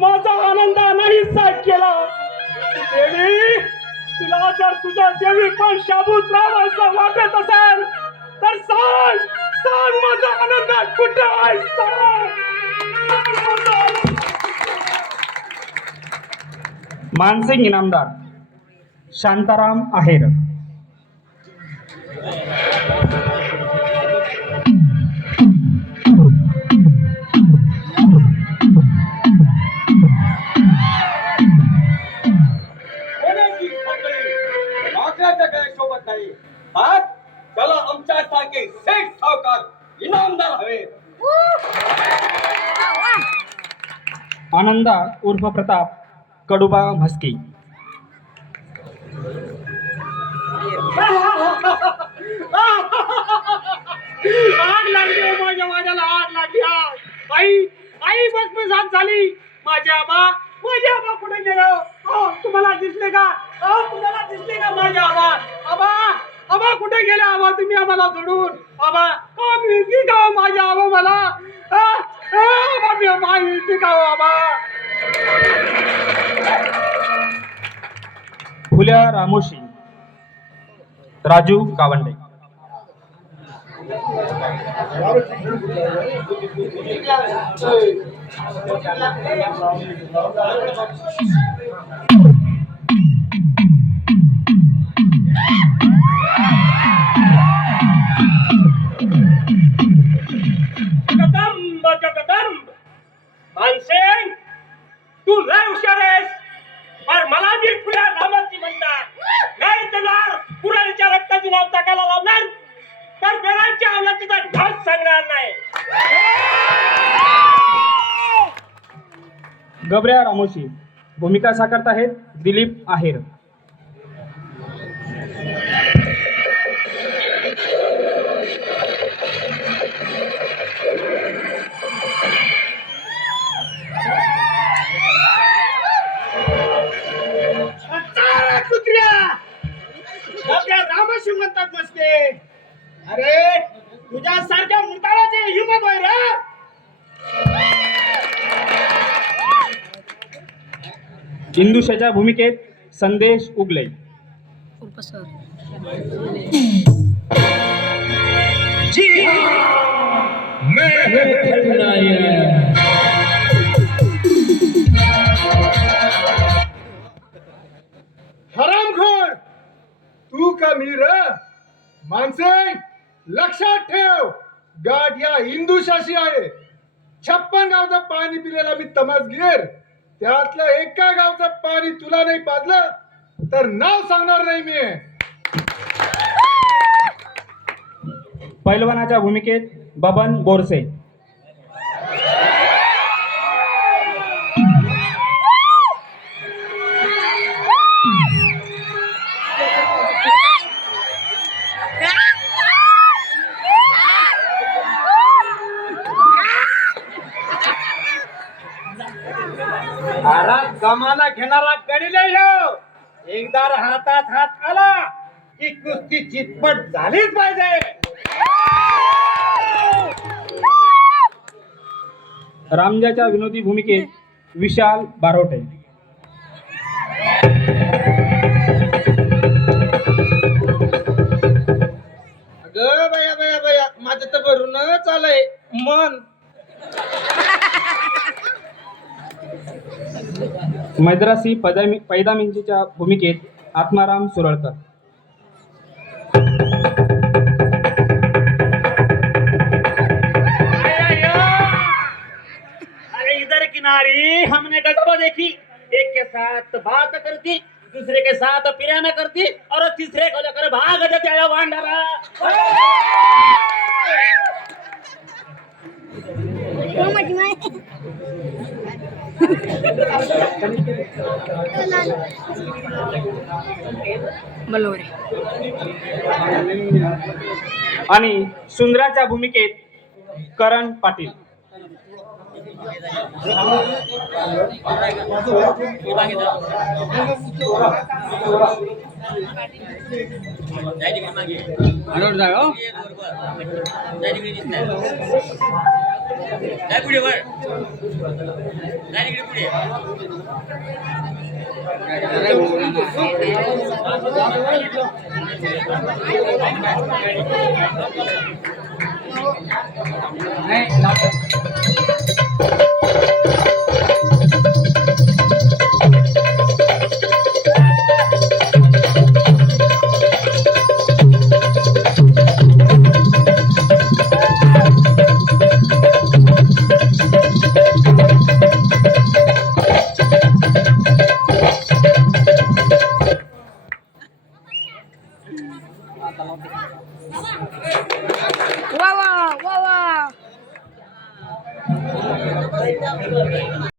माझा आनंद नाहीसा केला. देवी, तुला जर तुझ्या देवी पण शाबूत राहावं वाटत असेल तर सांग, सांग माझा आनंद कुठे आहे, सांग. मानसिंग इनामदार शांताराम आहेर. सोबत नाही, त्याला आमच्यासारखे सेठ सावकार इनामदार हवे. आनंदा उर्फ प्रताप कडुबा म्हस्के. आग लागली माझ्या वाड्याला, आग लागली. आई, आई भस्मसात झाली. माझ्या आबा कुठे गेलं? तुम्हाला दिसले का? तुम्हाला दिसले का माझ्या आबा? आबा, आबा कुठे गेले? आबा तुम्ही आम्हाला सोडून. आबा मी का माझ्या आबा मला? आबा मी का आबा? फुल्या रामोशी राजू गावंडे. जगदंब जगदंब मानसिंग, तू लय हुशार आहेस. पण मला बी फुल्या रामाची म्हणतात. नाही तुला पुराणीच्या रक्ताची नाव टाकायला लावणार तर बेलांच्या अवलादीचा ढास सांगणार नाही. गबऱ्या रामोशी भूमिका साकारत आहेत दिलीप आहेर. रामोशी म्हणतात मस्के. अरे तुझ्या सारख्या मुंडाळाची हिंमत होय रे. इंदुशाच्या भूमिकेत संदेश उगले. जी मैं हूं खलनायक. हरामखोर, तू का मी रे? मानसिंग, लक्षात ठेव, गाठ या इंदुशाशी आहे. 56 गावचं पाणी पिलेला मी तमासगीर. त्यातलं एका गावचं पाणी तुला नाही पाजलं तर नाव सांगणार नाही मी. पैलवानाच्या भूमिकेत बबन बोरसे. गमाना घेणारा गडीले येऊ. एकदा हातात हात आला की कुस्ती चितपट झालीच पाहिजे. रामजाच्या विनोदी भूमिकेत विशाल बारोटे. अगं बया बया बया, माझं तर भरून चालय मन. मैद्रासी पैदामिंचीच्या भूमिकेत आत्माराम सुरळकर. अरे इधर किनारी हमने गजब देखी. एक के साथ बात करती, दूसरे के साथ पिराना करती और तीसरे को लेकर भाग जाते आया वांडरा. आणि सुंदराच्या भूमिकेत करण पाटील. नाही